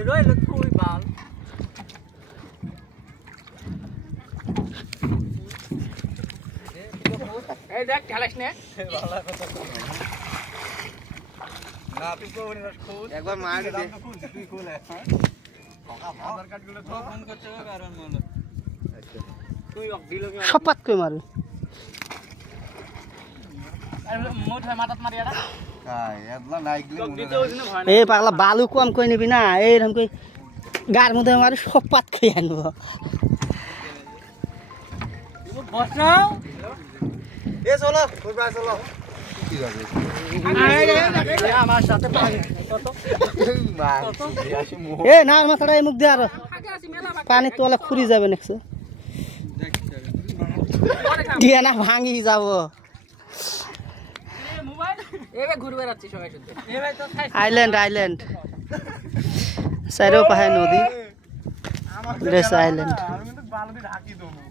rồi là thui vào এই দেখ চালাস না না তুই কোন খোঁজ একবার মার দে তুই কোলে হ্যাঁ আধার কার্ড গুলো তো ফোন করতে হবে কারণ মানে আচ্ছা তুই দিল কি সপাত কই মারে আরে মোট হয় মাথাত মারিয়াটা কাই এদলা নাইগলে এ পাগলা বালু কম কই নিবি না এইরকম কই গার মধ্যে মারে সপাত খাই আনবো বসাও এ চলো ফুটবা চলো কি হবে আমার সাথে পানি এ না মাথাটা মুখ দে আর পানি তোলা ফুরি যাবে নেক্সট দিয়া না ভাঙি যাব এবে ঘুরবে যাচ্ছি সবাই শুনতে এবে তো আইল্যান্ড আইল্যান্ড সাইরো পাহাড় নদী লেস আইল্যান্ড আমি তো বালতি ঢাকি দমু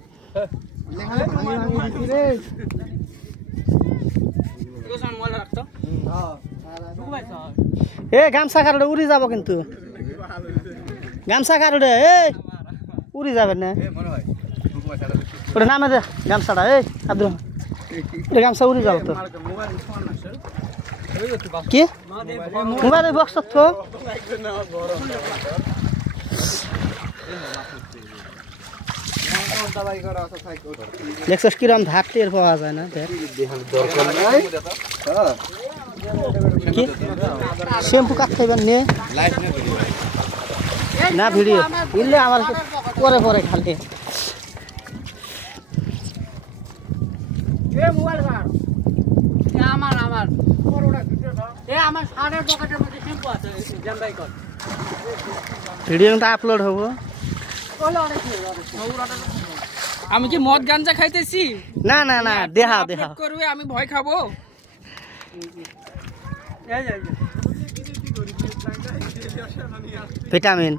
গোসান মোলা রাখতো এ গামছা কারড়ে উড়ি যাব কিন্তু গামছা কারড়ে এ উড়ি যাবে না এ মনে হয় ফুটবা ছাড়া ওটা নামে দে গামছাটা এই আব্দুল এটা গামছা উড়ি যাও তো মোবাইল ফোন আছে কি মোবাইলের বক্স তো দাবাই করা আছে সাইকেল দেখছস কিরম ধার টের পাওয়া যায় না দেখ দেখার দরকার নাই হ্যাঁ কি শ্যাম্পু কাট খাইবেন নে লাইট না ভিডিও না ভিডিও ইল্লে আমার পরে পরে খালি এ মোবাইল কার এ আমার এ আমার সাড়ে পকেটের মধ্যে শ্যাম্পু আছে জানবাই কর ভিডিওটা আপলোড হবো আমি কি মদ গাঞ্জা খাইতেছি না না না দেহা দেহা করবে আমি ভয় খাবো ভিটামিন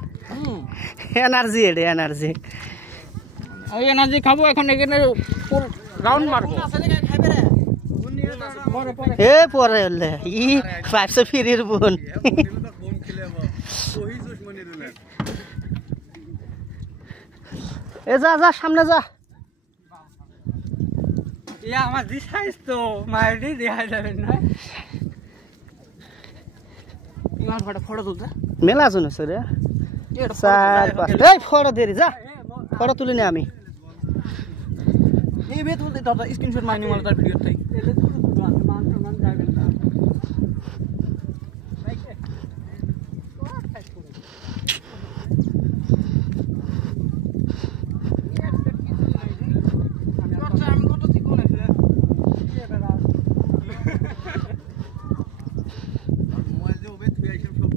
এনার্জি এটা এনার্জি ওই এনার্জি খাবো এখন এখানে রাউন্ড মারবো এ পরে হলে ই 500 ফিরির বোন এ যা যা সামনে যা ইয়া আমার দিশাইস তো মাইডি দেখা যাবে না ইমান ফটো তুলতে মেলা শুনেছ রে 4 5 এই ফটো দে রে যা ফটো তুলি না আমি এই বে তুলতে দাদা স্ক্রিনশট মাইনি মারতার ভিডিও তাই